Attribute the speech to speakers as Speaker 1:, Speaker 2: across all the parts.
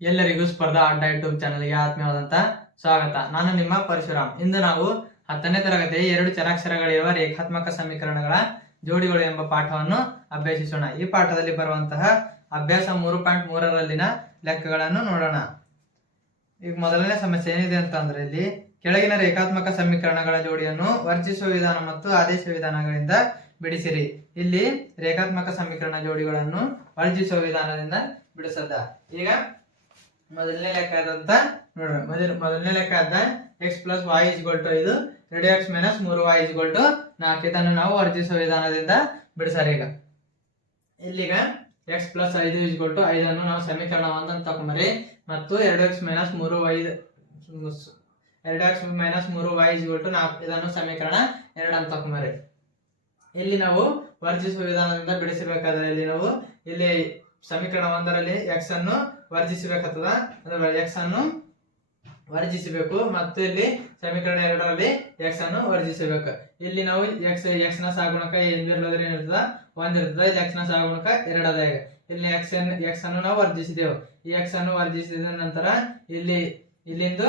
Speaker 1: ಎಲ್ಲರಿಗೂ ಸ್ಪರ್ಧಾ ಅಡ್ಡ ಯೂಟ್ಯೂಬ್ ಚಾನಲ್ಗೆ ಆತ್ಮೀಯವಾದಂತ ಸ್ವಾಗತ. ನಾನು ನಿಮ್ಮ ಪರಶುರಾಮ್. ಇಂದು ನಾವು ಹತ್ತನೇ ತರಗತಿ ಎರಡು ಚರಾಕ್ಷರಗಳಿರುವ ರೇಖಾತ್ಮಕ ಸಮೀಕರಣಗಳ ಜೋಡಿಗಳು ಎಂಬ ಪಾಠವನ್ನು ಅಭ್ಯಸಿಸೋಣ. ಈ ಪಾಠದಲ್ಲಿ ಬರುವಂತಹ ಅಭ್ಯಾಸ ಮೂರು ಪಾಯಿಂಟ್ ಮೂರರಲ್ಲಿನ ಲೆಕ್ಕಗಳನ್ನು ನೋಡೋಣ. ಈಗ ಮೊದಲನೇ ಸಮಸ್ಯೆ ಏನಿದೆ ಅಂತಂದ್ರೆ ಇಲ್ಲಿ ಕೆಳಗಿನ ರೇಖಾತ್ಮಕ ಸಮೀಕರಣಗಳ ಜೋಡಿಯನ್ನು ವರ್ಜಿಸುವ ವಿಧಾನ ಮತ್ತು ಆದೇಶ ವಿಧಾನಗಳಿಂದ ಬಿಡಿಸಿರಿ. ಇಲ್ಲಿ ರೇಖಾತ್ಮಕ ಸಮೀಕರಣ ಜೋಡಿಗಳನ್ನು ವರ್ಜಿಸುವ ವಿಧಾನದಿಂದ ಬಿಡಿಸದ. ಈಗ ಮೊದಲನೇ ಲೆಕ್ಕ ಆದಂತ ನೋಡ್ರಿ ಮೊದಲ ಮೊದಲನೇ ಲೆಕ್ಕ ಆದ x plus y is to ಐದು ಎರಡು ಎಕ್ಸ್ ಮೈನಸ್ ಮೂರು ವೈ ಇಸ್ ಟು ನಾಲ್ಕು. ಇದನ್ನು ನಾವು ವರ್ಜಿಸುವ ವಿಧಾನದಿಂದ ಬಿಡಿಸಾರ ಈಗ. ಇಲ್ಲಿಗ ಎಕ್ಸ್ ಪ್ಲಸ್ ಐದು ಇಸ್ ಟು ಐದನ್ನು ನಾವು ಸಮೀಕರಣ ಒಂದನ್ನು ತಗೊಂಬರಿ. ಮತ್ತು ಎರಡು ಎಕ್ಸ್ ಮೈನಸ್ ಮೂರು ವೈ ಎರಡು ಎಕ್ಸ್ ಮೈನಸ್ ಮೂರು ವೈ ಇಸ್ ಟು ನಾಲ್ಕು. ಇದನ್ನು ಸಮೀಕರಣ ಎರಡು ಅಂತ ತಗೊಂಬರಿ. ಇಲ್ಲಿ ನಾವು ವರ್ಜಿಸುವ ವಿಧಾನದಿಂದ ಬಿಡಿಸಬೇಕಾದ್ರೆ ಇಲ್ಲಿ ನಾವು ಇಲ್ಲಿ ಸಮೀಕರಣ ಒಂದರಲ್ಲಿ ಎಕ್ಸ್ ಅನ್ನು ವರ್ಜಿಸಬೇಕಾಗ್ತದ? ಅಂದ್ರೆ ಎಕ್ಸ್ ಅನ್ನು ವರ್ಜಿಸಬೇಕು. ಮತ್ತು ಇಲ್ಲಿ ಸಮೀಕರಣ ಎರಡರಲ್ಲಿ ಎಕ್ಸ್ ಅನ್ನು ವರ್ಜಿಸಬೇಕು. ಇಲ್ಲಿ ನಾವು ಎಕ್ಸ್ ಎಕ್ಸ್ನ ಸಾಗುಣಕ ಎಂದಿರಲಾದ್ರೆ ಏನಿರ್ತದ ಒಂದಿರ್ತದ ಇಲ್ಲಿ ಎಕ್ಸ್ನ ಸಾಗುಣಕ ಎರಡದ ಇಲ್ಲಿ ಎಕ್ಸ್ ಎಕ್ಸ್ ಅನ್ನು ನಾವು ವರ್ಜಿಸಿದೆವು. ಈ ಎಕ್ಸ್ ಅನ್ನು ವರ್ಜಿಸಿದ ನಂತರ ಇಲ್ಲಿ, ಇಲ್ಲಿಂದ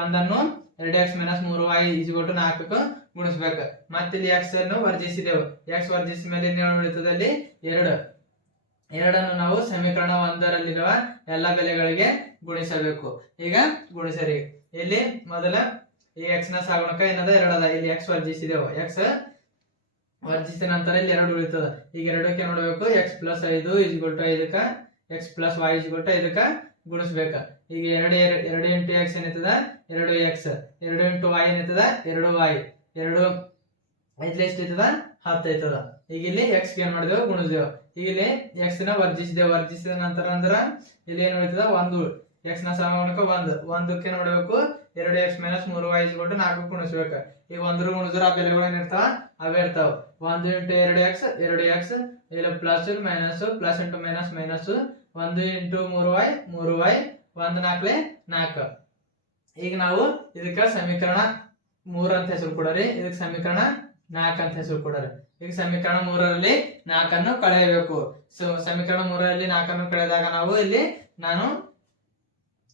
Speaker 1: ಒಂದನ್ನು ಎರಡು ಎಕ್ಸ್ ಮೈನಸ್ ಮೂರು ವೈ ಇಸ್ಕೊಟ್ಟು ನಾಲ್ಕಕ್ಕೆ ಗುಣಿಸ್ಬೇಕು. ಮತ್ತೆ ಇಲ್ಲಿ ಎಕ್ಸ್ ಅನ್ನು ವರ್ಜಿಸಿದೆವು. ಎಕ್ಸ್ ವರ್ಜಿಸಿದ ಮೇಲೆ ಇನ್ನೇನು ಉಳಿತದಲ್ಲಿ ಎರಡು. ಎರಡನ್ನು ನಾವು ಸಮೀಕರಣ ಒಂದರಲ್ಲಿರುವ ಎಲ್ಲ ಬೆಲೆಗಳಿಗೆ ಗುಣಿಸಬೇಕು. ಈಗ ಗುಣಿಸರಿ. ಇಲ್ಲಿ ಮೊದಲ ಈ ಎಕ್ಸ್ನ ಸಾಗುಣಕ ಏನದ? ಎರಡದ. ಇಲ್ಲಿ ಎಕ್ಸ್ ವರ್ಜಿಸಿದೆವು. ಎಕ್ಸ್ ವರ್ಜಿಸಿದ ನಂತರ ಇಲ್ಲಿ ಎರಡು ಉಳಿತದ. ಈಗ ಎರಡಕ್ಕೆ ನೋಡಬೇಕು. ಎಕ್ಸ್ ಪ್ಲಸ್ ಐದು is to ಐದಕ್ಕ x plus y is to ಐದಕ್ಕ ಗುಣಿಸ್ಬೇಕ. ಈಗ ಎರಡು ಎರಡು ಎರಡು ಇಂಟು ಎಕ್ಸ್ ಏನಿರ್ತದ? ಎರಡು ಎಕ್ಸ್ ಎರಡು ಇಂಟು ವೈ ಏನಿರ್ತದ? ಎರಡು ವೈ ಎರಡು, ಐದ್ಲೆ ಎಷ್ಟು ಇರ್ತದ ಹತ್ತು ಐತದ. ಈಗ ಇಲ್ಲಿ ಎಕ್ಸ್ಗೆ ಏನ್ ಮಾಡಿದೆವು? ಗುಣಿಸಿದೆವು ಇಲ್ಲಿ ಎಕ್ಸ್ನ ವರ್ಜಿಸಿದೆ, ವರ್ಜಿಸಿದ ನಂತರ ಅಂದ್ರ ಇಲ್ಲಿ ಏನ್ ಹೋಯ್ತದ ಒಂದು. ಎಕ್ಸ್ನ ಸಮಾನಕ ಒಂದು. ಒಂದಕ್ಕೆ ನೋಡ್ಬೇಕು. ಎರಡು ಎಕ್ಸ್ ಮೈನಸ್ ಮೂರು ವೈ ಕೊಟ್ಟು ನಾಲ್ಕು ಕುಣಿಸ್ಬೇಕು ಈಗ ಒಂದ್ರ ಗುಣಿಸಿದ್ರೆ ಆ ಬೆಲೆಗಳು ಏನಿರ್ತಾವ ಅವೇ ಇರ್ತಾವ. ಒಂದು ಇಂಟು ಎರಡು ಎಕ್ಸ್ ಎರಡು ಎಕ್ಸ್ ಇಲ್ಲ plus minus plus into minus minus ಒಂದು ಇಂಟು ಮೂರು ವೈ ಮೂರು ವೈ ಒಂದ್ ನಾಲ್ಕಲೆ ನಾಲ್ಕು. ಈಗ ನಾವು ಇದಕ್ಕೆ ಸಮೀಕರಣ ಮೂರು ಅಂತ ಹೆಸರು ಕೊಡರಿ. ಇದಕ್ಕೆ ಸಮೀಕರಣ ನಾಲ್ಕು ಅಂತ ಹೆಸರು ಕೊಡರಿ. ಈಗ ಸಮೀಕರಣ ಮೂರರಲ್ಲಿ ನಾಲ್ಕನ್ನು ಕಳೆಯಬೇಕು. ಸೊ ಸಮೀಕರಣ ಮೂರರಲ್ಲಿ ನಾಲ್ಕನ್ನು ಕಳೆದಾಗ ನಾವು ಇಲ್ಲಿ ನಾನು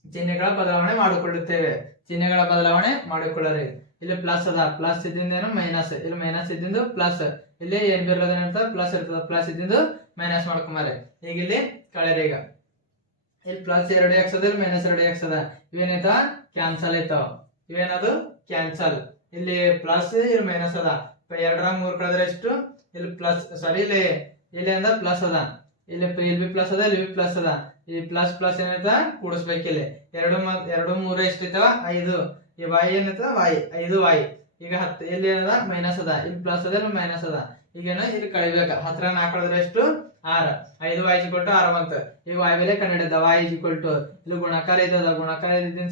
Speaker 1: ಚಿಹ್ನೆಗಳ ಬದಲಾವಣೆ ಮಾಡಿಕೊಳ್ಳುತ್ತೇವೆ. ಚಿಹ್ನೆಗಳ ಬದಲಾವಣೆ ಮಾಡಿಕೊಳ್ಳರಿ. ಇಲ್ಲಿ ಪ್ಲಸ್ ಅದ. ಪ್ಲಸ್ ಇದ್ದಿಂದ ಏನು? ಮೈನಸ್ ಇಲ್ಲಿ ಮೈನಸ್ ಇದ್ದಿಂದ ಪ್ಲಸ್ ಇಲ್ಲಿ ಏನ್ ಬಿರೋದೇನಂತ ಪ್ಲಸ್ ಇರ್ತದ? ಪ್ಲಸ್ ಇದ್ದಿಂದ ಮೈನಸ್ ಮಾಡ್ಕೊಂಬಾರೆ ಈಗ ಇಲ್ಲಿ ಕಳೆರಿ ಈಗ. ಇಲ್ಲಿ ಪ್ಲಸ್ ಎರಡು ಎಕ್ಸ್ ಅದ, ಇಲ್ಲಿ ಮೈನಸ್ ಎರಡು ಎಕ್ಸ್ ಅದ. ಇವೇನೈತ? ಕ್ಯಾನ್ಸಲ್ ಐತಾವ ಇವೇನದು? ಕ್ಯಾನ್ಸಲ್ ಇಲ್ಲಿ ಪ್ಲಸ್ ಇಲ್ಲಿ ಮೈನಸ್ ಅದ. ಎರಡರ ಮೂರ್ ಕಳೆದ್ರೆ ಎಷ್ಟು ಇಲ್ಲಿ ಪ್ಲಸ್ ಸಾರಿ ಇಲ್ಲಿ ಇಲ್ಲಿ ಅಂದ ಪ್ಲಸ್ ಅದ ಇಲ್ಲಿ ಇಲ್ಲಿ ಬಿ ಪ್ಲಸ್ ಅದ ಇಲ್ಲಿ ಪ್ಲಸ್ ಅದ ಈ ಪ್ಲಸ್ ಪ್ಲಸ್ ಏನೈತ ಕೂಡಿಸ್ಬೇಕು ಇಲ್ಲಿ ಎರಡು ಎರಡು ಮೂರು ಎಷ್ಟು ಐತವ ಐದು. ಈ ವಾಯ್ ಏನೈತದ? ವೈ ಐದು ವಾಯ್ ಈಗ ಹತ್ತು. ಇಲ್ಲಿ ಏನದ? ಮೈನಸ್ ಅದ. ಇಲ್ಲಿ ಪ್ಲಸ್ ಅದ, ಇಲ್ಲಿ ಮೈನಸ್ ಅದ. ಈಗೇನ ಇಲ್ಲಿ ಕಳಿಬೇಕ. ಹತ್ರ ನಾಲ್ಕು ಎಷ್ಟು? ಆರ್. ಐದು ವಾಯ್ ಕೊಟ್ಟು ಆರು ಬಂತ. ಈಗ ವಾಯ್ ಬೆಲೆ ಕಂಡಿಡಿದ ವಾಯ್ ಟು ಇಲ್ಲಿ ಗುಣಕಾರ ಇದದ ಗುಣಕಾರ ಇದ್ದಿನ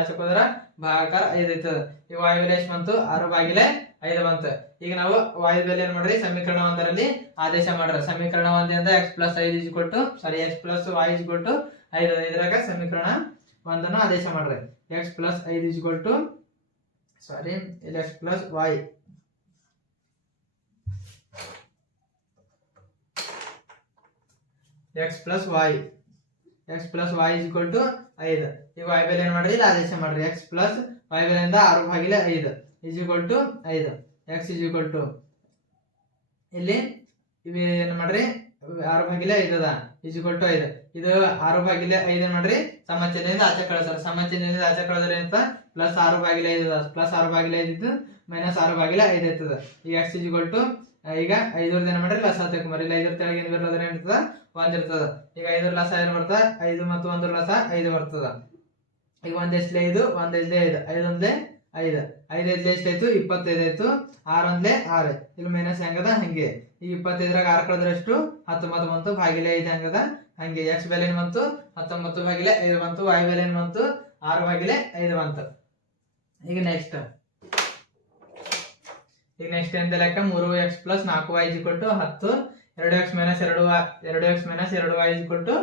Speaker 1: ಆಚೆ ಹೋದ್ರ ಭಾಗಕಾರ ಐದು ಐತದ ಈ ವಾಯ್ ಬೆಲೆ ಎಷ್ಟು ಬಂತು? ಆರು ಬಾಗಿಲೆ ಐದು ಬಂತ. ಈಗ ನಾವು ವಾಯು ಬೆಲೆ ಏನ್ ಮಾಡ್ರಿ? ಸಮೀಕರಣ ಒಂದರಲ್ಲಿ ಆದೇಶ ಮಾಡ್ರಿ. ಸಮೀಕರಣ ಒಂದಿಂದ ಎಕ್ಸ್ ಪ್ಲಸ್ ಐದು is equal to sorry x plus y is equal to ಐದು ಇದ್ರಾಗ ಸಮೀಕರಣ ಒಂದನ್ನು ಆದೇಶ ಮಾಡ್ರಿ. ಎಕ್ಸ್ ಪ್ಲಸ್ ಐದು ಇಸ್ ಕೊಟ್ಟು ಸಾರಿ ಇಲ್ಲಿ x plus y x plus y x plus y is to ಐದು. ಈಗ ವಾಯ್ ಬೆಲೆ ಏನು ಮಾಡ್ರಿ ಆದೇಶ ಮಾಡ್ರಿ ಎಕ್ಸ್ ಪ್ಲಸ್ ವಾಯ್ ಬೆಲೆಯಿಂದ ಆರು ಭಾಗಿಲೆ ಐದು ಇಸ್ ಈಕ್ವಲ್ ಟು ಐದು. ಎಕ್ಸ್ ಇಸ್ ಈಕ್ವಲ್ ಟು ಇಲ್ಲಿ ಇವು ಏನು ಮಾಡ್ರಿ? ಆರು ಭಾಗಿಲೆ ಐದು ಅದ. ಇಸ್ ಈಕ್ವಲ್ ಟು ಐದು. ಇದು ಆರು ಭಾಗಿಲೆ ಐದು ಏನು ಮಾಡ್ರಿ? ಸಮಚಿಹ್ನೆಯಿಂದ ಆಚೆ ಕಳಿಸ್ತಾರ ಸಮಚಿಹ್ನೆಯಿಂದ ಆಚೆ ಕಳೆದ್ರೆ ಅಂತ ಪ್ಲಸ್ ಆರು ಭಾಗಿಲೆ ಐದು ಪ್ಲಸ್ ಆರು ಭಾಗಿಲೆ ಐದು ಮೈನಸ್ ಆರು ಬಾಗಿಲ ಐದು ಇರ್ತದೆ ಈಗ ಎಕ್ಸ್ ಇಸ್ ಈಕ್ವಲ್ ಟು ಈಗ ಐದೂರ್ದು ದಿನ ಮಾಡಿದ್ರೆ ಲಸ ಹತ್ತಕ್ಕೆ ಇಲ್ಲ, ಐದರ ತೆಳಗೆ ಏನು ಬರಲ್ಲ ಏನಿರ್ತದ ಒಂದ್ ಇರ್ತದ. ಈಗ ಐದರ ಲಸ ಏನು ಬರ್ತದ ಐದು ಮತ್ತು ಒಂದರ ಲಸ ಐದು ಬರ್ತದ. ಈಗ ಒಂದ್ ಎಷ್ಟೇ ಐದು? ಒಂದ್ ಎಷ್ಟೇ ಐದು. ಐದೊಂದೇ ಐದು. ಐದು ಐದ್ಲೆ ಎಷ್ಟಾಯ್ತು ಇಪ್ಪತ್ತೈದು ಆಯ್ತು. ಆರು ಒಂದ್ಲೆ ಆರು. ಇಲ್ಲಿ ಮೈನಸ್ ಹೆಂಗದ? ಹಂಗೆ. ಈ ಇಪ್ಪತ್ತೈದ್ರಾಗ ಆರು ಕಳೆದ್ರೆ ಎಷ್ಟು? ಹತ್ತೊಂಬತ್ತು ಬಂತು. ಭಾಗಿಲೆ ಐದು ಹೆಂಗದ? ಹಂಗೆ. ಎಕ್ಸ್ ಬೆಲೆ ಏನ್ ಬಂತು? ಹತ್ತೊಂಬತ್ತು ಭಾಗಿಲೆ ಐದು ಬಂತು. ವೈ ಬೆಲೆ ಏನ್ ಬಂತು? ಆರು ಬಾಗಿಲೆ ಐದು ಬಂತು. ಈಗ ನೆಕ್ಸ್ಟ್ ಈಗ ನೆಕ್ಸ್ಟ್ ಎಂತ ಲೆಕ್ಕ? ಮೂರು ಎಕ್ಸ್ ಪ್ಲಸ್ ನಾಲ್ಕು ವೈ ಕೊಟ್ಟು ಹತ್ತು. ಎರಡು ಎಕ್ಸ್ ಮೈನಸ್ ಎರಡು ಎರಡು ಎಕ್ಸ್ ಮೈನಸ್ ಎರಡು ವೈ ಕೊಟ್ಟು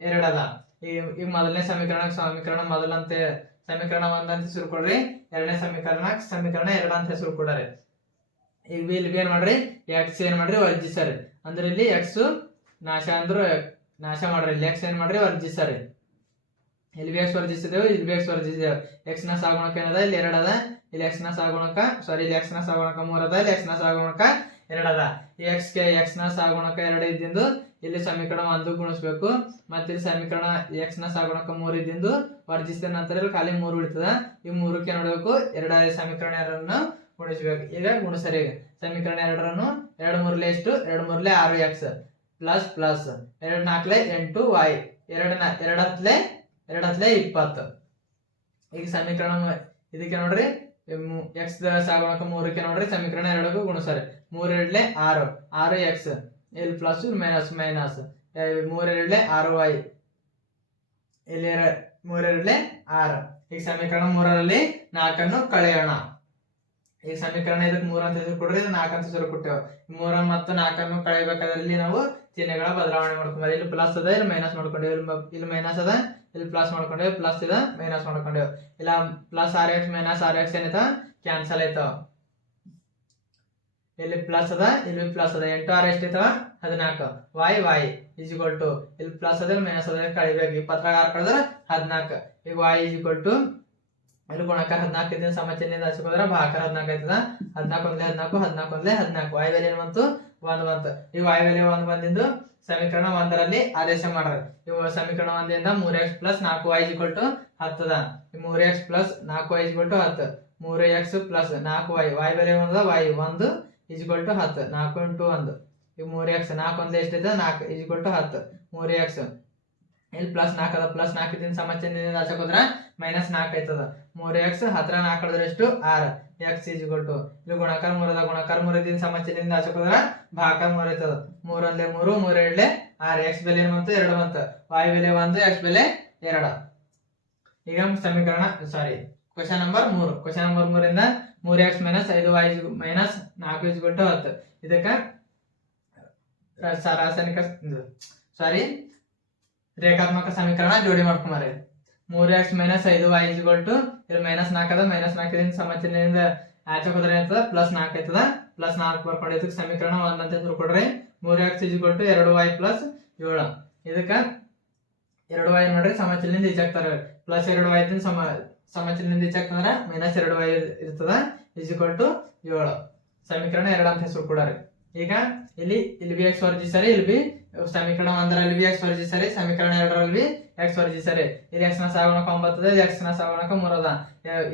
Speaker 1: ಎರಡು ಅದ. ಈಗ ಮೊದಲನೇ ಸಮೀಕರಣ ಸಮೀಕರಣ ಮೊದಲಂತೆ, ಸಮೀಕರಣ ಒಂದಂತ ಹೆಸರು ಕೊಡ್ರಿ. ಎರಡನೇ ಸಮೀಕರಣ ಸಮೀಕರಣ ಎರಡು ಅಂತ ಹೆಸರು ಕೊಡ್ರಿ. ಈಗ ಬಿ ಇಲ್ಲಿ ಏನ್ ಮಾಡ್ರಿ? ಎಕ್ಸ್ ಏನ್ ಮಾಡ್ರಿ? ವರ್ಜಿಸರಿ ಅಂದ್ರೆ ಇಲ್ಲಿ ಎಕ್ಸ್ ನಾಶ ಅಂದ್ರೆ, ನಾಶ ಮಾಡ್ರಿ. ಇಲ್ಲಿ ಎಕ್ಸ್ ಏನ್ ಮಾಡ್ರಿ? ವರ್ಜಿಸರಿ ಇಲ್ಲಿ ಬಿ ಎಕ್ಸ್ ವರ್ಜಿಸಿದೆವು ಇಲ್ಲಿ ಬಿ ಎಕ್ಸ್ ವರ್ಜಿಸಿದೆವು ನ ಸಹಗುಣಕ ಏನದ? ಇಲ್ಲಿ ಎರಡ್ ಅದ. ಇಲ್ಲಿ ಎಕ್ಸ್ನ ಸಹಗುಣಕ ಸಾರಿ ಇಲ್ಲಿ ಎಕ್ಸ್ನ ಸಹಗುಣಕ ಮೂರ್ ಅದ. ಇಲ್ಲಿ ಎಕ್ಸ್ನ ಸಹಗುಣಕ ಎರಡ್ ಅದ. ಈ ಎಕ್ಸ್ಗೆ ಎಕ್ಸ್ನ ಸಹಗುಣಕ ಎರಡು ಇದ್ದಿಂದು ಇಲ್ಲಿ ಸಮೀಕರಣ ಒಂದು ಗುಣಿಸ್ಬೇಕು. ಮತ್ತೆ ಇಲ್ಲಿ ಸಮೀಕರಣ ಎಕ್ಸ್ನ ಸಹಗುಣಕ ಮೂರ್ ಇದ್ದಿಂದು ವರ್ಜಿಸಿದ ನಂತರ ಇಲ್ಲಿ ಖಾಲಿ ಮೂರು ಉಳಿತದ. ಈ ಮೂರಕ್ಕೆ ನೋಡಬೇಕು ಎರಡನೇ ಸಮೀಕರಣ ಎರಡನ್ನು ಗುಣಿಸ್ಬೇಕು. ಈಗ ಗುಣಿಸರಿ ಸಮೀಕರಣ ಎರಡರನ್ನು ಎರಡು ಮೂರ್ಲೆ ಎಷ್ಟು? ಎರಡು ಮೂರ್ಲೆ ಆರು ಎಕ್ಸ್ ಪ್ಲಸ್ ಪ್ಲಸ್ ಎರಡು ನಾಲ್ಕಲೆ ಎಂಟು ವೈ ಎರಡು ನ ಎರಡು ಎರಡ್ ಹತ್ಲೆ ಇಪ್ಪತ್ತು. ಈಗ ಸಮೀಕರಣ ಇದಕ್ಕೆ ನೋಡ್ರಿ ಎಕ್ಸ್ ಸಾಗುಣಕ ಮೂರಕ್ಕೆ ನೋಡ್ರಿ, ಸಮೀಕರಣ ಎರಡಕ್ಕೂ ಗುಣಸಾರಿ ಮೂರ್ ಎರಡ್ಲೆ ಆರು. ಆರು ಎಕ್ಸ್ ಇಲ್ಲಿ ಪ್ಲಸ್ ಮೈನಸ್ ಮೈನಸ್ ಮೂರ್ ಎರಡ್ಲೆ ಆರು ವೈ ಇಲ್ಲಿ ಮೂರ್ ಎರಡ್ಲೆ ಆರು. ಈಗ ಸಮೀಕರಣ ಮೂರರಲ್ಲಿ ನಾಲ್ಕನ್ನು ಕಳೆಯೋಣ. ಈ ಸಮೀಕರಣ ಇದಕ್ಕೆ ಮೂರ್ ಅಂತ ಹೆಸರು ಕೊಡ್ರಿ ನಾಲ್ಕು ಅಂತ ಹೆಸರು ಕೊಟ್ಟೆವು. ಮೂರ ಮತ್ತು ನಾಲ್ಕನ್ನು ಕಳೆಯಬೇಕಾದಲ್ಲಿ ನಾವು ಚಿಹ್ನೆಗಳ ಬದಲಾವಣೆ ಮಾಡ್ಕೊಂಡ್ ಇಲ್ಲಿ ಪ್ಲಸ್ ಅದ, ಇಲ್ಲಿ ಮೈನಸ್ ಮಾಡ್ಕೊಂಡೇವೆ. ಇಲ್ಲಿ ಮೈನಸ್ ಅದ, ಇಲ್ಲಿ ಪ್ಲಸ್ ಮಾಡ್ಕೊಂಡೇವೆ. ಪ್ಲಸ್ ಇದ ಮೈನಸ್ ಮಾಡ್ಕೊಂಡೇವೆ. ಇಲ್ಲ ಪ್ಲಸ್ ಆರ್ ಎಕ್ಸ್ ಮೈನಸ್ ಆರ್ ಎಕ್ಸ್ ಏನೈತ ಕ್ಯಾನ್ಸಲ್ ಆಯ್ತಾವ ಇಲ್ಲಿ ಪ್ಲಸ್ ಅದ, ಇಲ್ಲಿ ಪ್ಲಸ್ ಅದ. ಎಂಟು ಆರ್ ಎಷ್ಟು ಐತವ ಹದಿನಾಲ್ಕು. ವಾಯ್ ವಾಯ್ ಈಸ್ ಟು ಇಲ್ಲಿ ಪ್ಲಸ್ ಅದ ಮೈನಸ್ ಅದ. ಕಳಿಬೇಕು. ಇಪ್ಪತ್ರಾಗ ಆರು ಕಳೆದ್ರೆ ಹದಿನಾಲ್ಕು. ಈಗ ವಾಯ್ ಈಸ್ ಟು ಇಲ್ಲಿ ಗುಣಕಾರ ಹದಿನಾಲ್ಕು ಇದ್ದಿನ ಸಮಚಿಹ್ನೆಯಿಂದ ಹಚ್ಕೊಂಡ್ರೆ ಭಾಕಾರ ಹದಿನಾಲ್ಕು ಆಯ್ತದ? ಹದಿನಾಲ್ಕು ಒಂದ್ಲೆ ಹದಿನಾಲ್ಕು ಹದಿನಾಲ್ಕು ಒಂದೇ ಹದಿನಾಲ್ಕು. ವಾಯ್ ಬೆಲೆ ಏನು ಬಂತು? ಒಂದ್ ಬಂತು. ಈ ವಾಯ್ ಒಂದು ಬಂದಿದ್ದು ಬಂದಿಂದು ಸಮೀಕರಣ ಒಂದರಲ್ಲಿ ಆದೇಶ ಮಾಡ್ರಿ. ಇವು ಸಮೀಕರಣ ಒಂದಿಂದ ಮೂರ್ ಎಕ್ಸ್ ಪ್ಲಸ್ ನಾಲ್ಕು ವೈ ಕೊಟ್ಟು ಹತ್ತದ. ಮೂರ್ ಎಕ್ಸ್ ಪ್ಲಸ್ ನಾಲ್ಕು ವೈ ಕೊಟ್ಟು ಹತ್ತು. ಮೂರು ಎಕ್ಸ್ ಪ್ಲಸ್ ನಾಲ್ಕು ವೈ. ವೈ ಬೆಲೆ ಒಂದು, ವೈ ಒಂದು ಇಜ್ಕೊಲ್ ಟು ಹತ್ತು. ನಾಲ್ಕು ಇಂಟು ಒಂದು. ಈ ಮೂರ್ ಎಕ್ಸ್ ನಾಲ್ಕು ಒಂದು ಎಷ್ಟಿದೆ? ನಾಲ್ಕು ಇಜ್ಕೊಲ್ ಟು ಹತ್ತು. ಮೂರ್ ಎಕ್ಸ್ ಇಲ್ಲಿ ಪ್ಲಸ್ ನಾಲ್ಕು ಅದ? ಪ್ಲಸ್ ನಾಲ್ಕು ಇದ್ದಿನ ಸಮಚಿಹ್ನೆಯಿಂದ ಆಚೆ ಹೋದ್ರ ಮೈನಸ್ ನಾಲ್ಕು ಆಯ್ತದ. ಮೂರು ಎಕ್ಸ್ ಹತ್ರ ನಾಲ್ಕು ಕಳೆದ್ರೆ ಎಷ್ಟು? ಆರ್. ಎಕ್ಸ್ ಈಕ್ವಲ್ ಟು ಇಲ್ಲಿ ಗುಣಕಾರ ಮೂರದ ಗುಣಕಾರ ಮೂರು ಇದ್ದಿನ ಸಮಚಿಹ್ನೆಯಿಂದ ಆಚೆ ಹೋದ್ರ ಭಾಕಾರ ಮೂರು ಆಯ್ತದ. ಮೂರಲ್ಲೇ ಮೂರು ಮೂರು ಎರಡ್ಲೆ ಆರ್. ಎಕ್ಸ್ ಬೆಲೆ ಏನು ಬಂತು? ಎರಡು ಬಂತು. ವಾಯ್ ಬೆಲೆ ಒಂದು ಎಕ್ಸ್ ಬೆಲೆ ಎರಡು. ಈಗ ಸಮೀಕರಣ ಸಾರಿ ಕ್ವಶನ್ ನಂಬರ್ ಮೂರು. ಕ್ವಶನ್ ನಂಬರ್ ಮೂರಿಂದ ಮೂರು ಎಕ್ಸ್ ಮೈನಸ್ ಐದು ವೈ ಮೈನಸ್ ನಾಲ್ಕು ಗೊಟ್ಟು ಹತ್ತು. ಇದಕ್ಕ ರಾಸಾಯನಿಕ ಸಾರಿ ರೇಖಾತ್ಮಕ ಸಮೀಕರಣ ಜೋಡಿ ಮಾಡ್ಕೊಂಬಾರಿ ಮೂರು ಎಕ್ಸ್ ಮೈನಸ್ ಐದು ವೈ ಇಸ್ ಟು ಇಲ್ಲಿ ಮೈನಸ್ ನಾಲ್ಕು ಅದ, ಮೈನಸ್ ನಾಲ್ಕರಿಂದ ಸಮಚಿಹ್ನೆಯಿಂದ ಆಚೆ ಹೋದ್ರೆ ಏನಾಯ್ತದ ಪ್ಲಸ್ ನಾಲ್ಕು ಆಯ್ತದ. ಪ್ಲಸ್ ನಾಲ್ಕು ಬರ್ಕೊಂಡು ಇದಕ್ಕೆ ಸಮೀಕರಣ ಒಂದ್ ಅಂತ ಹೆಸರು ಕೊಡ್ರಿ. ಮೂರ್ ಎಕ್ಸ್ ಇಸ್ ಟು ಎರಡು ವೈ ಪ್ಲಸ್ ಏಳು. ಇದಕ್ಕ ಎರಡು ವೈ ನೋಡ್ರಿ ಸಮಚಿಹ್ನೆಯಿಂದ ಈಚಾಕ್ತಾರೆ ಪ್ಲಸ್ ಎರಡು ವೈ ಸಮ ಸಮಚಿಹ್ನೆಯಿಂದ ಈಚಾಕ್ತಂದ್ರ ಮೈನಸ್ ಎರಡು ವೈ ಇರ್ತದ. ಇಸ್ ಟು ಏಳು. ಸಮೀಕರಣ ಎರಡು ಅಂತ ಹೆಸರು ಕೊಡಾರಿ. ಈಗ ಇಲ್ಲಿ ಇಲ್ಲಿ ಬಿ ಎಕ್ಸ್ ವರ್ಜಿಸರಿ ಇಲ್ಲಿ ಬಿ ಸಮೀಕರಣ ಒಂದರಲ್ಲಿ ಬಿ ಎಕ್ಸ್ ವರ್ಜಿಸರಿ, ಸಮೀಕರಣ ಎರಡರಲ್ಲಿ ಬಿ ಎಕ್ಸ್ ವರ್ಜಿಸರಿ. ಇಲ್ಲಿ ಎಕ್ಸ್ನ ಸಾಗುಣಕ ಒಂಬತ್ತದ ನ ಸಾಗುಣಕ ಮೂರದ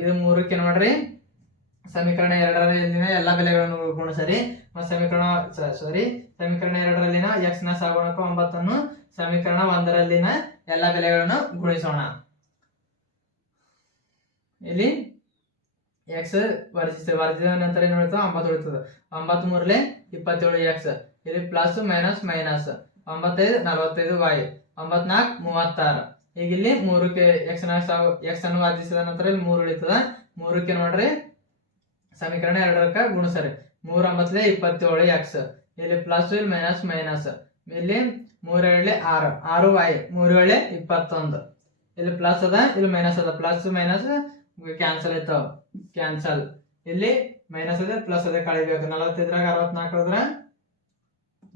Speaker 1: ಇದು ಮೂರಕ್ಕೆ ನೋಡ್ರಿ ಸಮೀಕರಣ ಎರಡರಲ್ಲಿನ ಎಲ್ಲ ಬೆಲೆಗಳನ್ನು ಗುಣಿಸರಿ ಮತ್ತು ಸಮೀಕರಣ ಸಾರಿ ಸಮೀಕರಣ ಎರಡರಲ್ಲಿನ ನ ಸಾಗುಣಕ ಒಂಬತ್ತನ್ನು ಸಮೀಕರಣ ಒಂದರಲ್ಲಿನ ಎಲ್ಲ ಬೆಲೆಗಳನ್ನು ಗುಣಿಸೋಣ. ಇಲ್ಲಿ ಎಕ್ಸ್ ವರ್ಜಿಸ, ವರ್ಜಿದ ನಂತರ ಏನು ಉಳಿತದ? ಒಂಬತ್ತು ಉಳಿತದೆ. ಒಂಬತ್ತು ಮೂರಲೆ ಇಪ್ಪತ್ತೇಳು ಎಕ್ಸ್ ಇಲ್ಲಿ ಪ್ಲಸ್ ಮೈನಸ್ ಮೈನಸ್ ಒಂಬತ್ತೈದು, ನಲವತ್ತೈದು ವೈ ಒಂಬತ್ನಾಲ್ಕು, ಮೂವತ್ತಾರು. ಈಗ ಇಲ್ಲಿ ಮೂರಕ್ಕೆ ಎಕ್ಸ್ ಎಕ್ಸ್ ಅನ್ನು ವಾದಿಸಿದ ನಂತರ ಇಲ್ಲಿ ಮೂರು ಉಳಿತದ ಮೂರಕ್ಕೆ ನೋಡ್ರಿ. ಸಮೀಕರಣ ಎರಡರಕ್ಕ ಗುಣಸರಿ ಮೂರ್ ಒಂಬತ್ತಲೆ ಇಪ್ಪತ್ತೇಳು ಎಕ್ಸ್ ಇಲ್ಲಿ ಪ್ಲಸ್ ಇಲ್ಲಿ ಮೈನಸ್ ಮೈನಸ್ ಇಲ್ಲಿ ಮೂರ್ ಏಳೆ ಆರು. ಆರು ವೈ ಮೂರ್ ಏಳೆ ಇಪ್ಪತ್ತೊಂದು. ಇಲ್ಲಿ ಪ್ಲಸ್ ಅದ, ಇಲ್ಲಿ ಮೈನಸ್ ಅದ. ಪ್ಲಸ್ ಮೈನಸ್ ಕ್ಯಾನ್ಸಲ್ ಆಯ್ತಾವ ಕ್ಯಾನ್ಸಲ್ ಇಲ್ಲಿ ಮೈನಸ್ ಅದ ಪ್ಲಸ್ ಅದ ಕಳಿಬೇಕು. ನಲವತ್ತೈದ್ರಾಗ ಅರವತ್ನಾಲ್ಕು ಅದ್ರ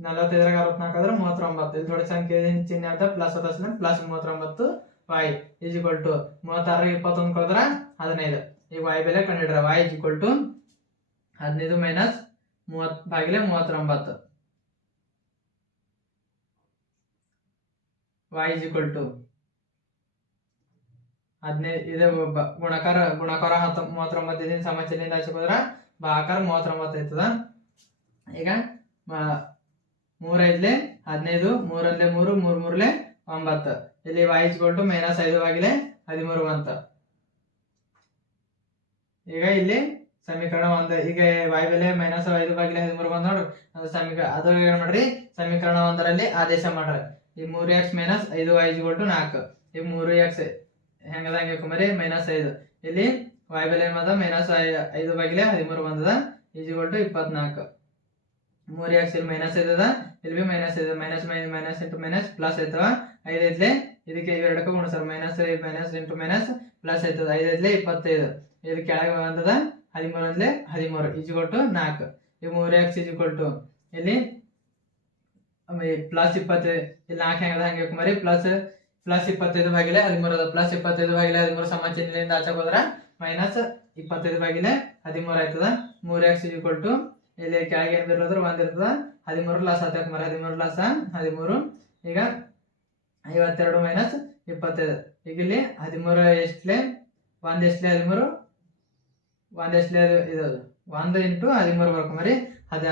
Speaker 1: ನಲವತ್ತೈದ್ರಾಗ ಅರವತ್ನಾಲ್ಕು ಅದ್ರ ಮೂವತ್ತೊಂಬತ್ತು. ಇದು ದೊಡ್ಡ ಸಂಖ್ಯೆ ಚಿಹ್ನೆ ಅಂತ ಪ್ಲಸ್ ಅದ ಪ್ಲಸ್ ಮೂವತ್ತೊಂಬತ್ತು ವೈ ಈಸ್ ಈಕ್ವಲ್ ಟು ಮೂವತ್ತಾರು ಇಪ್ಪತ್ತೊಂದು ಕಳೆದ್ರ ಹದಿನೈದು. ಈಗ ವೈ ಬೆಲೆ ಕಂಡಿಡ್ರ ವೈ ಈಸ್ ಈಕ್ವಲ್ ಟು ಹದಿನೈದು ಮೈನಸ್ ಮೂವತ್ ಬಾಗಿಲೆ ಮೂವತ್ತೊಂಬತ್ತು. ವೈ ಈಸ್ ಈಕ್ವಲ್ ಟು ಹದಿನೈದು, ಇದೆ ಗುಣಕಾರ ಗುಣಕಾರ ಹತ್ತು, ಮೂವತ್ತೊಂಬತ್ತು ಇದೀನಿ ಸಮಾಚಾರದಿಂದ ಹಚ್ಕೋದ್ರ ಭಾಕಾರ ಮೂವತ್ತೊಂಬತ್ತು ಆಯ್ತದ. ಈಗ ಮೂರೈದ್ಲೆ ಹದಿನೈದು, ಮೂರಲ್ಲೇ ಮೂರು, ಮೂರ್ ಮೂರ್ಲೆ ಒಂಬತ್ತು. ಇಲ್ಲಿ ವೈ ಟು ಮೈನಸ್ ಐದು ಬಾಗಿಲೆ ಹದಿಮೂರು ಅಂತ ಈಗ ಇಲ್ಲಿ ಸಮೀಕರಣ ಒಂದ್, ಈಗ ವಾಯು ಬೆಲೆ ಮೈನಸ್ ಐದು ಬಾಗಿಲೆ ಹದಿಮೂರು ಬಂದ್ ನೋಡ್ರಿ ಅದು ಸಮೀಕರಣ ಅದು ಏನ್ ಮಾಡ್ರಿ? ಸಮೀಕರಣ ಒಂದರಲ್ಲಿ ಆದೇಶ ಮಾಡ್ರಿ. ಈ ಮೂರು ಎಕ್ಸ್ ಮೈನಸ್ ಐದು ವೈ ಟು ನಾಲ್ಕು. ಈ ಮೂರು ಎಕ್ಸ್ ಹೆಂಗದ ಹಂಗೆ ಕುಮರಿ ಮೈನಸ್ ಐದು. ಇಲ್ಲಿ ವಾಯು ಬೆಲೆ ಮೈನಸ್ ಐದು ಬಾಗಿಲೆ ಹದಿಮೂರು ಬಂದದ. ಈಜಿಗೊಲ್ ಟು ಇಪ್ಪತ್ನಾಲ್ಕು. ಮೂರು ಎಕ್ಸ್ ಇಲ್ಲಿ ಮೈನಸ್ ಐತದ ಇಲ್ಲಿ ಬಿ ಮೈನಸ್ ಐತದ minus minus into minus plus ಐತವ ಐದೈತ್ಲೆ ಇದಕ್ಕೆ ಇದಕ್ಕೆ ಎರಡಕ್ಕೂ ಗುಣಿಸ್ತಾರೆ minus minus into minus plus ಐತದ ಐದು ಐದ್ಲೆ ಇಪ್ಪತ್ತೈದು. ಇದು ಕೆಳಗೆ ಬಂದದ? ಹದಿಮೂರು ಅಂದ್ಲೆ ಹದಿಮೂರು ಈಜಿಗೊಲ್ ಟು ನಾಲ್ಕು. ಈ ಮೂರು ಎಕ್ಸ್ ಈಜಿಗೊಲ್ ಟು ಇಲ್ಲಿ ಪ್ಲಸ್ ಇಪ್ಪತ್ತೈದು. ಇಲ್ಲಿ ನಾಲ್ಕು ಹೆಂಗದ? ಹಂಗೆ ಕುಮಾರಿ ಪ್ಲಸ್ ಪ್ಲಸ್ ಇಪ್ಪತ್ತೈದು ಬಾಗಿಲೆ ಹದಿಮೂರು ಅದ. ಪ್ಲಸ್ ಇಪ್ಪತ್ತೈದು ಬಾಗಿಲೆ ಹದಿಮೂರು ಸಮ ಚಿಹ್ನೆಯಿಂದ ಆಚೆಗೆ ಹೋದ್ರ ಮೈನಸ್ ಇಪ್ಪತ್ತೈದು ಬಾಗಿಲೆ ಹದಿಮೂರು ಆಯ್ತದ. ಮೂರ್ ಎಕ್ಸ್ ಈಕ್ವಲ್ ಟು ಇಲ್ಲಿ ಕೆಳಗೆ ಏನ್ ಬರೋದ್ರ ಒಂದ್ ಇರ್ತದ. ಹದಿಮೂರು ಲಾಸ್ ಹತ್ತಕ್ಕೆ ಮರ ಹದಿಮೂರು ಲಾಸ, ಹದಿಮೂರು. ಈಗ ಐವತ್ತೆರಡು ಮೈನಸ್ ಇಪ್ಪತ್ತೈದು. ಈಗ ಇಲ್ಲಿ ಹದಿಮೂರು ಎಷ್ಟಲೆ? ಒಂದ್ ಎಷ್ಟಲೆ ಹದಿಮೂರು? ಒಂದ್ ಎಷ್ಟಲೆ ಇದು ಒಂದು ಇಂಟು ಹದಿಮೂರು ಬರ್ಕೊಂಬರಿ ಹದ,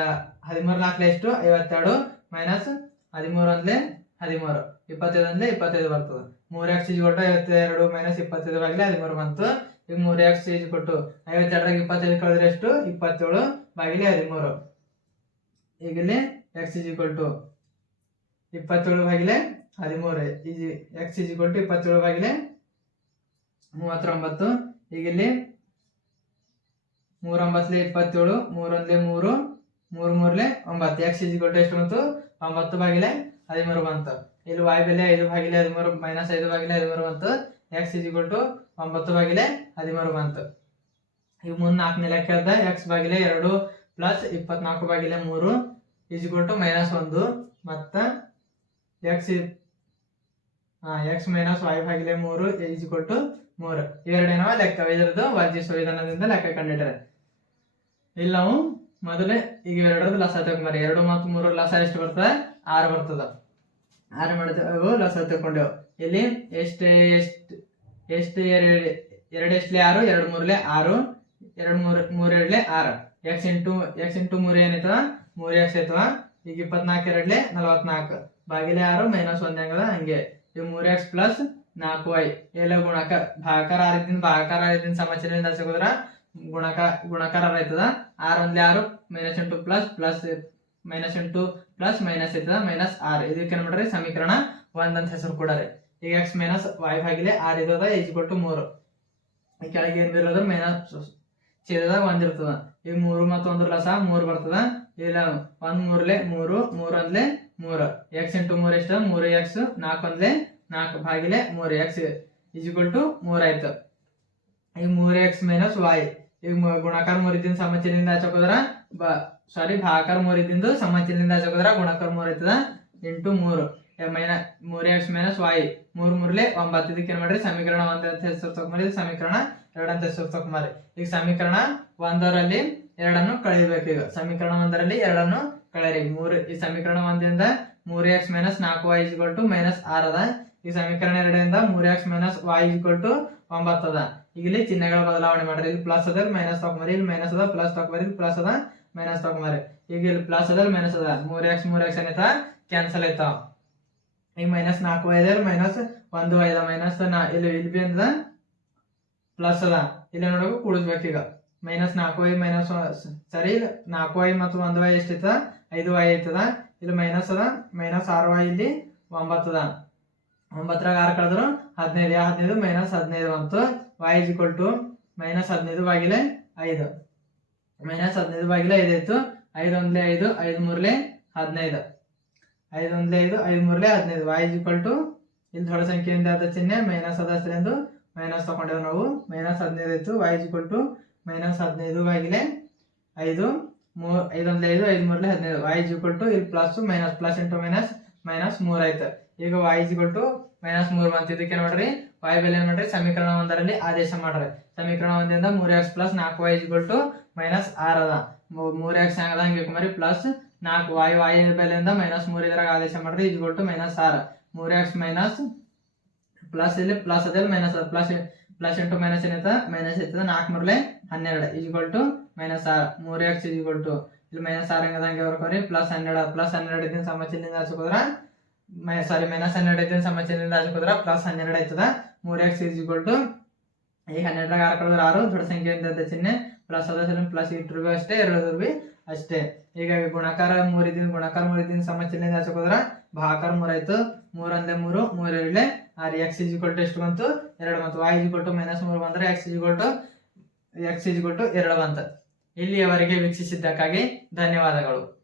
Speaker 1: ಹದಿಮೂರು ನಾಲ್ಕಲೆ ಎಷ್ಟು? ಐವತ್ತೆರಡು ಮೈನಸ್ ಹದಿಮೂರು ಅಂದ್ಲೆ ಹದಿಮೂರು. ಇಪ್ಪತ್ತೈದು ಅಂದ್ರೆ ಇಪ್ಪತ್ತೈದು ಬರ್ತದೆ. ಮೂರ್ ಎಕ್ಸ್ ಈಜ್ ಕೊಟ್ಟು ಐವತ್ತೆರಡು ಮೈನಸ್ ಇಪ್ಪತ್ತೈದು ಆಗಲಿ ಹದಿಮೂರು ಬಂತು. ಈಗ ಮೂರ್ ಎಕ್ಸ್ ಈಜ್ ಕೊಟ್ಟು ಐವತ್ತೆರಡರಾಗ ಇಪ್ಪತ್ತೈದು ಕಳೆದ್ರೆ ಎಷ್ಟು? ಇಪ್ಪತ್ತೇಳು. ಬಾಗಿಲೆ ಹದಿಮೂರು ಈಗ ಇಲ್ಲಿ ಎಕ್ಸ್ ಈಜ್ ಟು ಇಪ್ಪತ್ತೇಳು ಬಾಗಿಲೆ ಹದಿಮೂರು. ಈಜಿ ಎಕ್ಸ್ ಈಜ್ ಟು ಇಪ್ಪತ್ತೇಳು ಬಾಗಿಲೆ ಮೂವತ್ತೊಂಬತ್ತು. ಈಗ ಇಲ್ಲಿ ಮೂರೊಂಬತ್ತಲೆ ಇಪ್ಪತ್ತೇಳು ಮೂರೊಂದ್ಲೆ ಮೂರು ಮೂರು ಮೂರ್ಲೆ ಒಂಬತ್ತು. ಎಕ್ಸ್ ಈಜ್ ಎಷ್ಟು ಬಂತು? ಒಂಬತ್ತು ಬಾಗಿಲೆ ಹದಿಮೂರು ಬಂತು. ಇಲ್ಲಿ ವಾಯ್ ಬೆಲೆ ಐದು ಬಾಗಿಲೆ ಹದಿಮೂರು ಮೈನಸ್ ಐದು ಬಾಗಿಲೆ ಹದಿಮೂರು ಬಂತು. ಎಕ್ಸ್ ಈಜ್ ಟು ಒಂಬತ್ತು ಬಾಗಿಲೆ ಹದಿಮೂರು ಬಂತು. ಈಗ ಮುಂದೆ ನಾಲ್ಕನೇ ಲೆಕ್ಕದ ಎಕ್ಸ್ ಬಾಗಿಲೆ ಎರಡು ಪ್ಲಸ್ ಇಪ್ಪತ್ನಾಲ್ಕು ಬಾಗಿಲೆ ಮೂರು ಈಜ್ ಟು ಮೈನಸ್ ಒಂದು. ಮತ್ತು ಎಕ್ಸ್ ಹಾಂ ಎಕ್ಸ್ ಮೈನಸ್ ವೈ ಬಾಗಿಲೆ ಮೂರು ಈಜ್ ಟು ಮೂರು. ಇವೆರಡೇನವ ಲೆಕ್ಕ ಇದರದ್ದು ವರ್ಜಿಸುವ ವಿಧಾನದಿಂದ ಲೆಕ್ಕ ಕಂಡಿಟ್ಟಾರೆ ಇಲ್ಲಿ ನಾವು ಮೊದಲೇ ಈಗ ಎರಡರದ್ದು ಲಸ ತಗೊಂಬಾರಿ ಎರಡು ಮತ್ತು ಮೂರು ಲಸ ಎಷ್ಟು ಬರ್ತದೆ? ಆರು ಬರ್ತದ. ಆರು ಮಾಡಿದೆವು ಲಸ ತಗೊಂಡೆವು ಇಲ್ಲಿ ಎಷ್ಟು ಎಷ್ಟು ಎಷ್ಟು ಎರಡು ಎರಡು ಎಷ್ಟಲೆ ಆರು? ಎರಡು ಮೂರಲೆ ಆರು. ಎರಡು ಮೂರು ಮೂರು ಎರಡ್ಲೆ ಆರು. ಎಕ್ಸ್ ಇಂಟು ಎಕ್ಸ್ ಇಂಟು ಮೂರು ಏನಾಯ್ತದ? ಮೂರು ಎಕ್ಸ್ ಆಯ್ತದ. ಈಗ ಇಪ್ಪತ್ನಾಲ್ಕು ಎರಡ್ಲೆ ನಲವತ್ನಾಲ್ಕು. ಬಾಗಿಲೆ ಆರು ಮೈನಸ್ ಒಂದ್ ಹೆಂಗದ ಹಂಗೆ. ಈಗ ಮೂರ್ ಎಕ್ಸ್ ಪ್ಲಸ್ ನಾಲ್ಕು ವೈ ಎಲ್ಲ ಗುಣಕ? ಭಾಗಕಾರ ಆರಿದ್ದಿಂದ ಭಾಕಾರ ಆರಿದ್ದಿಂದ ಸಮಾಚಾರದಿಂದ ಸಿಗೋದ್ರ ಗುಣಕ, ಗುಣಕಾರ ಆಯ್ತದ. ಆರ್ ಒಂದ್ಲೆ ಆರು minus into plus plus minus into plus minus ಆಯ್ತದ ಮೈನಸ್ ಆರ್. ಇದಕ್ಕೆ ಏನ್ ಮಾಡ್ರಿ? ಸಮೀಕರಣ ಒಂದ್ ಅಂತ ಹೆಸರು ಕೊಡರಿ. ಈಗ ಎಕ್ಸ್ ಮೈನಸ್ ವೈ ಭಾಗಿಲೆ ಆರ್ ಇದ್ದದ ಈಜ್ ಕೊಟ್ಟು ಮೂರು. ಕೆಳಗೆ ಏನ್ ಬೀರೋದ್ರ ಮೈನಸ್ ಛೇದದಾಗ ಒಂದ್ ಇರ್ತದ. ಈಗ ಮೂರು ಮತ್ತು ಒಂದ್ರ ಲಸ ಮೂರು ಬರ್ತದ. ಇಲ್ಲ, ಒಂದ್ ಮೂರ್ಲೆ ಮೂರು, ಮೂರ್ ಒಂದ್ಲೆ ಮೂರು. ಎಕ್ಸ್ ಇಂಟು ಮೂರ್ ಎಷ್ಟ? ಮೂರು ಎಕ್ಸ್ ನಾಲ್ಕು ಒಂದ್ಲೆ ನಾಲ್ಕು ಭಾಗಿಲೆ ಮೂರು ಎಕ್ಸ್ ಈಜ್ವಲ್ ಟು ಮೂರ್ ಆಯ್ತು. ಈಗ ಮೂರ್ ಎಕ್ಸ್ ಮೈನಸ್ ವಾಯ್ ಈಗ ಗುಣಾಕಾರ ಮೂರಿದ್ದಿಂದ ಸಮಚಿನಿಂದ ಹಚ್ಚಕೋದ್ರ ಬ ಸಾರಿ ಭಾಕಾರ ಮೂರಿದ್ದು ಸಮಚಿನಿಂದ ಹಚ್ಚಕೋದ್ರ ಗುಣಾಕಾರ ಮೂರ್ ಆಯ್ತದ? ಇಂಟು ಮೂರು. ಮೈನ ಮೂರ್ ಎಕ್ಸ್ ಮೈನಸ್ ವೈ ಮೂರ್ ಮೂರ್ಲೆ ಒಂಬತ್ತು ಇದಕ್ಕೆ ಏನ್ ಮಾಡ್ರಿ ಸಮೀಕರಣ ಒಂದ್ ಅಂತ ಹೆಸರು ತಗೊಂಡ್ರಿ ಸಮೀಕರಣ ಎರಡ್ ಅಂತ ಹೆಸರು ತಗೊಂಡ್ರಿ ಈಗ ಸಮೀಕರಣ ಒಂದರಲ್ಲಿ ಎರಡನ್ನು ಕಳಿಬೇಕು ಈಗ. ಸಮೀಕರಣ ಒಂದರಲ್ಲಿ ಎರಡನ್ನು ಕಳೆರಿ ಮೂರು, ಈ ಸಮೀಕರಣ ಒಂದರಿಂದ ಮೂರ್ ಎಕ್ಸ್ ಮೈನಸ್ ನಾಲ್ಕು y is equal to minus R ಅದ. ಈ ಸಮೀಕರಣ ಎರಡರಿಂದ ಮೂರ್ x minus y is equal to ಒಂಬತ್ತು ಅದ. ಇಲ್ಲಿ ಚಿಹ್ನೆಗಳ ಬದಲಾವಣೆ ಮಾಡ್ರಿ. ಇಲ್ಲಿ ಪ್ಲಸ್ ಅದ ಮೈನಸ್ ತಗೊಂಬರಿ ಇಲ್ಲಿ ಮೈನಸ್ ಅದ ಪ್ಲಸ್ ತಗೊಂಬರಿ ಇಲ್ಲಿ ಪ್ಲಸ್ ಅದ ಮೈನಸ್ ತಗೊಂಬರಿ ಈಗ ಇಲ್ಲಿ ಪ್ಲಸ್ ಅದ ಮೈನಸ್ ಅದ. ಮೂರ್ ಎಕ್ಸ್ ಮೂರ್ ಎಕ್ಸ್ ಏನೈತ ಕ್ಯಾನ್ಸಲ್ ಆಯ್ತಾವ ಈಗ ಮೈನಸ್ ನಾಲ್ಕು ಐದ ಮೈನಸ್ ಒಂದು ಐದ ಮೈನಸ್ ನಾ ಇಲ್ಲಿ ಇಲ್ಲಿ ಬಿ ಅಂದ ಪ್ಲಸ್ ಅದ. ಇಲ್ಲಿ ನೋಡಬೇಕು ಕೂಡಿಸ್ಬೇಕು ಈಗ. ಮೈನಸ್ ನಾಲ್ಕು ಐ ಮೈನಸ್ ಸರಿ ನಾಲ್ಕು ಐ ಮತ್ತು ಒಂದು ಐ ಎಷ್ಟೈತ ಐದು ಐ ಐತದ ಇಲ್ಲಿ ಮೈನಸ್ ಅದ. ಮೈನಸ್ ಆರು ಐ ಇಲ್ಲಿ ಒಂಬತ್ತದ ಒಂಬತ್ತರಾಗ ಆರು ಕಳೆದ್ರು? ಹದಿನೈದು. ಹದಿನೈದು? ಮೈನಸ್ ಹದಿನೈದು ಅಂತು y is equal to minus ಹದಿನೈದು ಬಾಗಿಲೆ ಐದು. ಮೈನಸ್ ಹದಿನೈದು ಬಾಗಿಲೆ ಐದು ಐತು ಐದು ಒಂದ್ಲೆ ಐದು ಐದು ಮೂರ್ಲೆ ಹದಿನೈದು. ಐದು ಒಂದ್ಲೆ ಐದು ಐದು ಮೂರ್ಲೆ ಹದಿನೈದು. ವೈ ಇಸ್ ಈಕ್ವಲ್ ಟು ಇಲ್ಲಿ ದೊಡ್ಡ ಸಂಖ್ಯೆಯಿಂದ ಆದ ಚಿಹ್ನೆ ಮೈನಸ್ ಅದ ಹೆಸರೆಂದು ಮೈನಸ್ ತಗೊಂಡೇವು ನಾವು. ಮೈನಸ್ ಹದಿನೈದು ಆಯ್ತು. Y is equal to minus ಹದಿನೈದು ಬಾಗಿಲೆ ಐದು ಮೂರ್ ಐದೊಂದ್ಲೆ ಐದು ಐದು ಮೂರ್ಲೆ ಹದಿನೈದು. ವೈ ಇಸ್ ಈಕ್ವಲ್ ಟು ಇಲ್ಲಿ plus minus plus into minus minus ಮೂರ್ ಆಯ್ತು. ಈಗ y is equal to minus ಮೂರ್ ಬಂತು. ಇದಕ್ಕೆ ನೋಡ್ರಿ ವೈ ಬೆಲೆ ನೋಡ್ರಿ, ಸಮೀಕರಣ ಒಂದರಲ್ಲಿ ಆದೇಶ ಮಾಡ್ರಿ. ಸಮೀಕರಣ ಒಂದರಿಂದ ಮೂರ್ ಎಕ್ಸ್ ಪ್ಲಸ್ ನಾಲ್ಕು y is equal to minus R ಅದ. ಮೂರ್ ಎಕ್ಸ್ ಹೆಂಗದ ಹಂಗೆ ಮರಿ ಪ್ಲಸ್ ನಾಲ್ಕು ವಾಯು ವಾಯು ಬೆಲೆಯಿಂದ ಮೈನಸ್ ಮೂರು ಇದ್ರಾಗ ಆದೇಶ ಮಾಡ್ರಿ ಇಸ್ ಕೊಟ್ಟು ಮೈನಸ್ ಆರ್. ಮೂರ್ ಎಕ್ಸ್ ಮೈನಸ್ ಪ್ಲಸ್ ಇಲ್ಲಿ ಪ್ಲಸ್ ಅದೇ minus plus plus into minus ಏನೈತ minus ಐತದ ನಾಲ್ಕು ಮೂರ್ಲೆ ಹನ್ನೆರಡು. ಈಜ್ವಲ್ ಟು ಮೈನಸ್ ಆರ್. ಮೂರ್ ಎಕ್ಸ್ ಈಜ್ವಲ್ ಟು ಇಲ್ಲಿ ಮೈನಸ್ ಆರ್ ಹೆಂಗದ ಹಂಗೆ ಬರ್ಕೋರಿ ಪ್ಲಸ್ ಹನ್ನೆರಡು. ಪ್ಲಸ್ ಹನ್ನೆರಡು ಇದ್ದಿನ ಸಮಚಿನಿಂದ ಹಚ್ಕೋದ್ರ ಮೈ ಸಾರಿ ಮೈನಸ್ ಹನ್ನೆರಡು ಇದ್ದಿನ ಸಮಚಿನಿಂದ ಹಚ್ಕೋದ್ರ ಪ್ಲಸ್ ಹನ್ನೆರಡು ಆಯ್ತದ. ಮೂರ್ ಎಕ್ಸ್ ಈಜ್ವಲ್ ಟು ಈಗ ಹನ್ನೆರಡರಾಗ ಆರು ಕಳೆದ್ರೆ ಆರು. ದೊಡ್ಡ ಸಂಖ್ಯೆ ಅಂತ ಚಿಹ್ನೆ? ಪ್ಲಸ್ ಅದ ಪ್ಲಸ್ ಇಟ್ಟರು ಬಿ ಅಷ್ಟೇ. ಎರಡು ಅಷ್ಟೇ. ಈಗ ಗುಣಕಾರ ಮೂರಿದಿನ ಗುಣಕಾರ ಮೂರಿದಿನ ಸಮಚಿನಿಂದ ಹಚ್ಕೋದ್ರ ಭಾಕಾರ ಮೂರಾಯ್ತು ಮೂರಂದೆ ಮೂರು ಮೂರ್ ಆರ್ ಎಕ್ಸ್ ಇಸ್ ಟು ಎಷ್ಟು ಬಂತು? ಎರಡು ಮತ್ತು ವೈ ಇಸ್ ಟು ಮೈನಸ್ ಮೂರು ಬಂದ್ರೆ x is two x is two ಎರಡು ಬಂತು. ಇಲ್ಲಿಯವರೆಗೆ ವೀಕ್ಷಿಸಿದ್ದಕ್ಕಾಗಿ ಧನ್ಯವಾದಗಳು.